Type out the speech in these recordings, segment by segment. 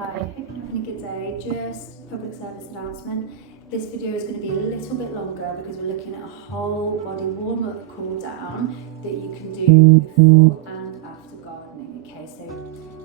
Hi, I hope you're having a good day. Just a public service announcement. This video is going to be a little bit longer because we're looking at a whole body warm-up cool down that you can do before and after gardening. Okay, so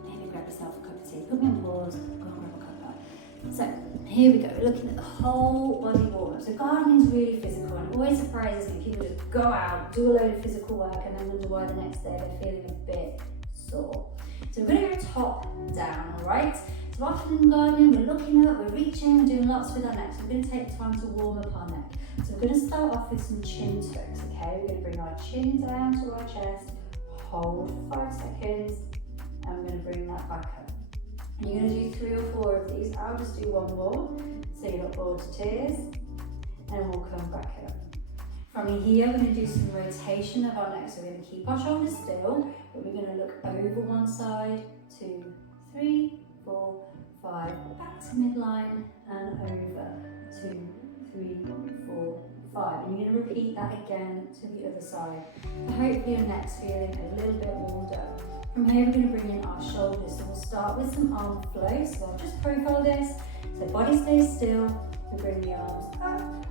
maybe grab yourself a cup of tea, put me on pause, go and grab a cuppa. So here we go, we're looking at the whole body warm-up. So gardening is really physical, and it always surprises me. People just go out, do a load of physical work, and then wonder why the next day they're feeling a bit sore. So we're going to go top down, all right? So often in gardening, we're looking up, we're reaching, we're doing lots with our neck. So we're going to take time to warm up our neck. So we're going to start off with some chin tucks, okay? We're going to bring our chin down to our chest, hold for 5 seconds, and we're going to bring that back up. And you're going to do 3 or 4 of these. I'll just do one more, so you're not bored to tears, and we'll come back up. From here, we're going to do some rotation of our neck. So we're going to keep our shoulders still, but we're going to look over one side, 2, 3, 4, 5, back to midline and over, 2, 3, 4, 5. And you're going to repeat that again to the other side. So hopefully your neck's feeling a little bit warmed up. From here, we're going to bring in our shoulders. So we'll start with some arm flow. So I'll just profile this. So body stays still. We bring the arms up.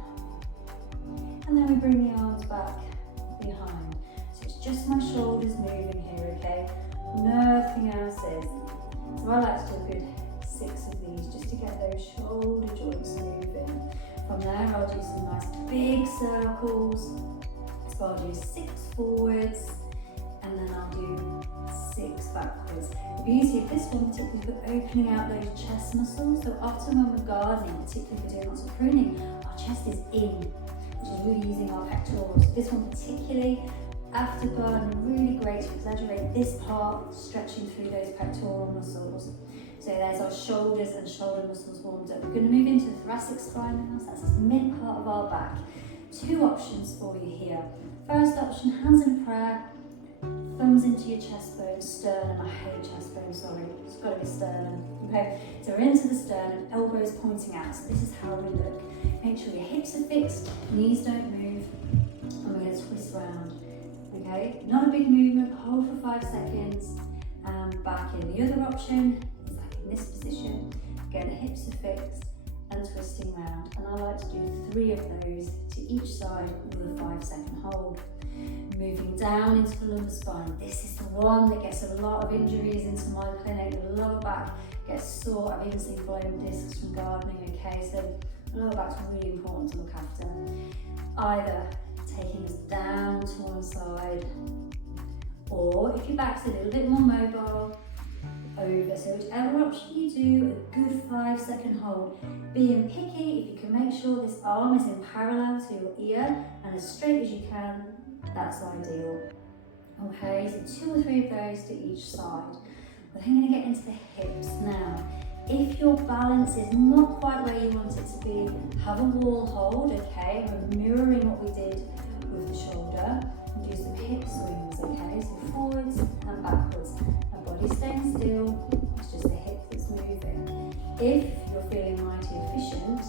And then we bring the arms back behind. So it's just my shoulders moving here, okay? Nothing else is. So I like to do a good 6 of these just to get those shoulder joints moving. From there, I'll do some nice big circles. So I'll do 6 forwards, and then I'll do 6 backwards. The beauty of this one particularly is we're opening out those chest muscles. So often when we're gardening, particularly if we're doing lots of pruning, our chest is in, which is really using our pectorals. This one particularly, after gardening, really great to exaggerate this part, stretching through those pectoral muscles. So there's our shoulders and shoulder muscles warmed up. We're going to move into the thoracic spine now, so that's this mid part of our back. 2 options for you here. First option, hands in prayer, thumbs into your chest bone, sternum. I hate chest bone, sorry, it's got to be sternum. Okay, so we're into the sternum, elbows pointing out. So this is how we look. Make sure your hips are fixed, knees don't move, and we're going to twist round. Okay, not a big movement, hold for 5 seconds, and back in. The other option is like in this position, again, hips are fixed and twisting round. And I like to do 3 of those to each side with a 5-second hold. Moving down into the lumbar spine. This is the one that gets a lot of injuries into my clinic. The lower back gets sore. I've even seen blown discs from gardening, okay? So the lower back's really important to look after. Either taking us down to one side, or if your back's a little bit more mobile, over. So whichever option you do, a good 5-second hold. Being picky, if you can make sure this arm is in parallel to your ear and as straight as you can, that's ideal. Okay, so 2 or 3 of those to each side. We're then going to get into the hips now. If your balance is not quite where you want it to be, have a wall hold, okay? We're mirroring what we did with the shoulder. And do some hip swings, okay? So forwards and backwards. And body staying still, it's just the hip that's moving. If you're feeling mighty efficient,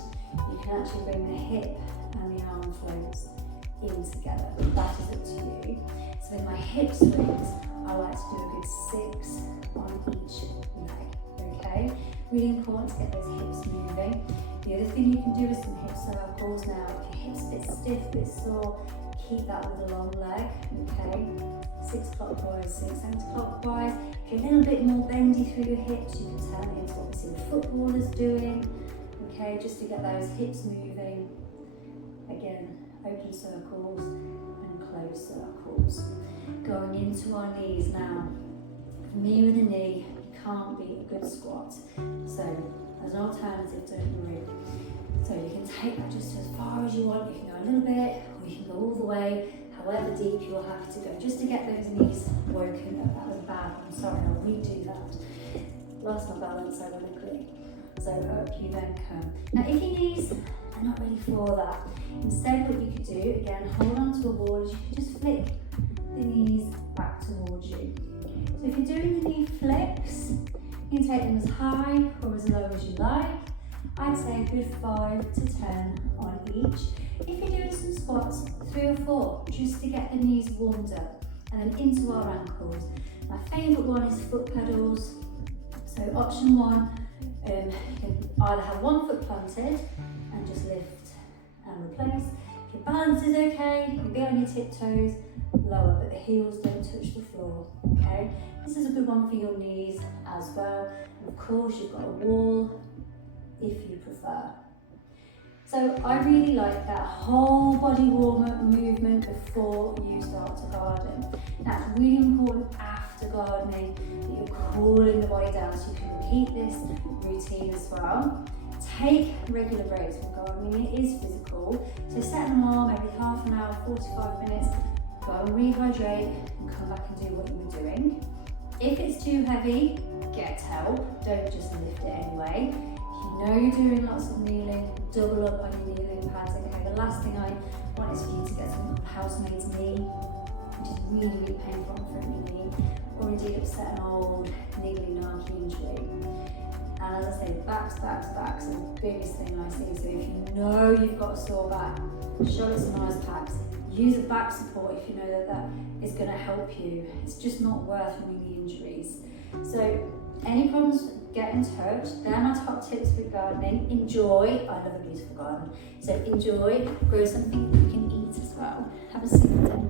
you can actually bring the hip and the arm floats in together. That is up to you. So with my hip swings, I like to do a good 6 on each leg, okay? Really important to get those hips moving. The other thing you can do is some hip circles. Now, if your hips a bit stiff, a bit sore, keep that with a long leg, okay? 6 clockwise, 6 anti-clockwise. If you're a little bit more bendy through your hips, you can turn it into what we see the footballers doing, okay? Just to get those hips moving. Again, open circles and close circles. Going into our knees now. For me with a knee, you can't beat a good squat. So as an alternative, don't worry. So you can take that just as far as you want. You can go a little bit, or you can go all the way, however deep you're happy to go, just to get those knees woken up. That was bad, I'm sorry, I'll redo that. Lost my balance, ironically. So up you then come. Now if your knees are not ready for that, instead what you could do, again, hold on to a wall, is you can just flick the knees back towards you. So if you're doing the knee flicks, you can take them as high or as low as you like. I'd say a good 5 to 10 on each. If you're doing some squats, 3 or 4, just to get the knees warmed up, and then into our ankles. My favourite one is foot pedals. So option 1, You can either have one foot planted and just lift and replace. If your balance is okay, you can be on your tiptoes, lower, but the heels don't touch the floor, okay? This is a good one for your knees as well. And of course, you've got a wall if you prefer. So I really like that whole body warm-up movement before you start to garden. Now it's really important after gardening that you're cooling the body down, so you can repeat this routine as well. Take regular breaks from gardening, it is physical. So set an alarm every half an hour, 45 minutes, go and rehydrate and come back and do what you were doing. If it's too heavy, get help, don't just lift it anyway. If you know you're doing lots of kneeling, double up on your kneeling pads, okay? The last thing I want is for you to get something called housemaid's knee, which is really, really painful on your knee, or indeed upset an old kneeling narky injury. And as I say, backs are the biggest thing I see. So if you know you've got a sore back, show it some ice packs. Use a back support if you know that that is going to help you. It's just not worth running the injuries. So any problems, get in touch. They're my top tips for gardening. Enjoy. I love a beautiful garden. So enjoy, grow something you can eat as well. Have a super day.